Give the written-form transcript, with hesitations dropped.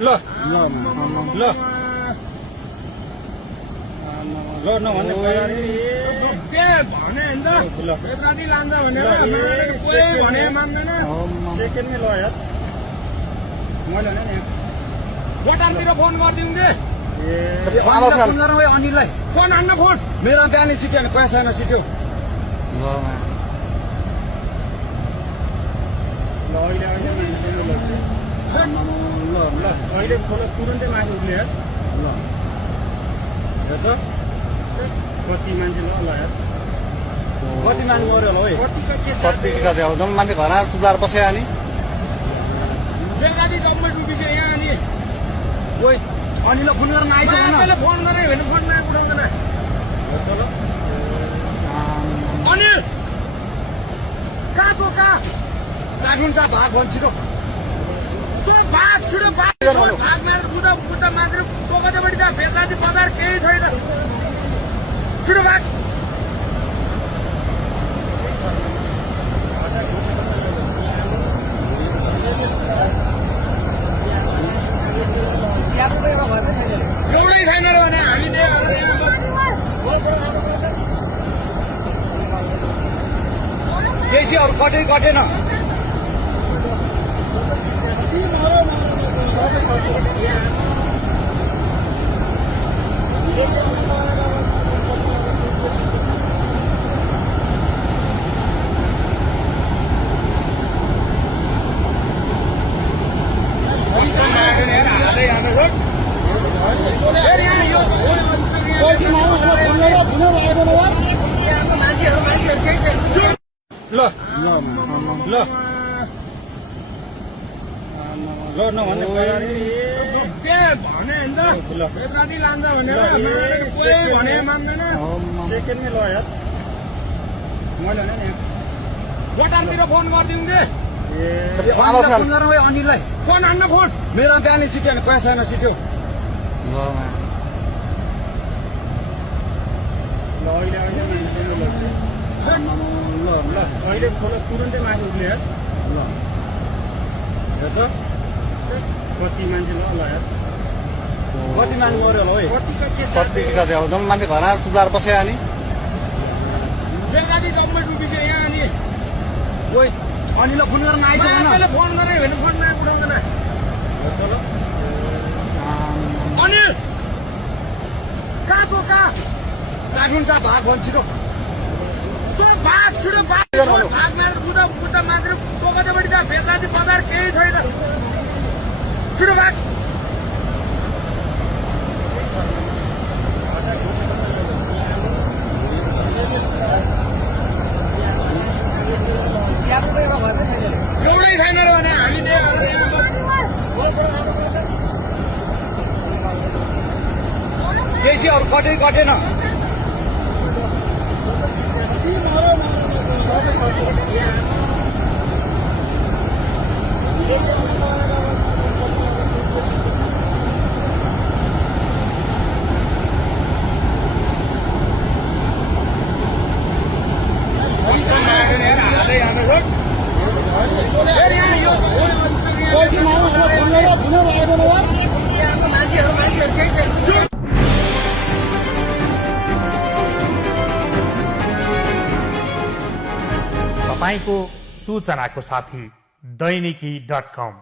ल ल ल नभन्ने के भने नि त राति लान्छ भनेर भने मान्दैन सेकेन्डमै ल यार मैले भने नि बटारतिर फोन गरिदिउँ के फोन गरौँ है अनिललाई फोन हान्न फोन मेरो बिहानै सिट्यो भने पैसा छैन सिट्यो ल अहिले अहिले खोला तुरन्तै माथि उठ्ने यार ल हेर त कति मान्छे ल यार कति माग्नु पर्यो होला है कतिको के कति कति अब जम्मै मान्छे घरमा सुधार बस्यो अनि बेलुका जम्मै डुबिसक्यो यहाँ अनि ओइ अनिललाई फोन गर्न आइज मान्छेले फोन गरे भने फोनमा उठाउँदैन अनिल कहाँको कहाँ काठमाडौँ जा भाग भन्छ छिटो तो भाग छिटो भाग भाग मारेर बुद्ध मान्छेले चोकतेपट्टि त बेलुका बजार केही छैन छिटो भाग एउटै छैन र भने हामी बेसी अरू कटै कटेन ल ल ल नभन्ने के भने नि त राति लान्छ भनेर भने मान्दैन सेकेन्डमै ल यार मैले भने नि बटारतिर फोन गरिदिउँ के फोन गरौँ है अनिललाई फोन हान्न फोन मेरो बिहानै सिट्यो भने पैसा छैन सिट्यो ल अहिले खोला तुरन्तै माथि उठ्ने यार ल हेर त कति मान्छे ल यार कति माग्नु पर्यो होला है कतिको के कति कति अब जम्मै मान्छे घरमा सुधार बस्यो अनि बेलुका जम्मै डुबिसक्यो यहाँ अनि ओइ अनिललाई फोन गर्न आइज मान्छेले फोन गरे भने फोनमा उठाउँदैन अनिल कहाँको कहाँ काठमाडौँ जा भाग भन्छ छिटो तो भाग छिटो भाग भाग मारेर बुद्ध मान्छेले चोकतेपट्टि त बेलुका बजार केही छैन छिटो भाग एउटै छैन र भने हामी बेसी अरू कटै कटेन तपाईको सूचनाको साथी दैनिकी.com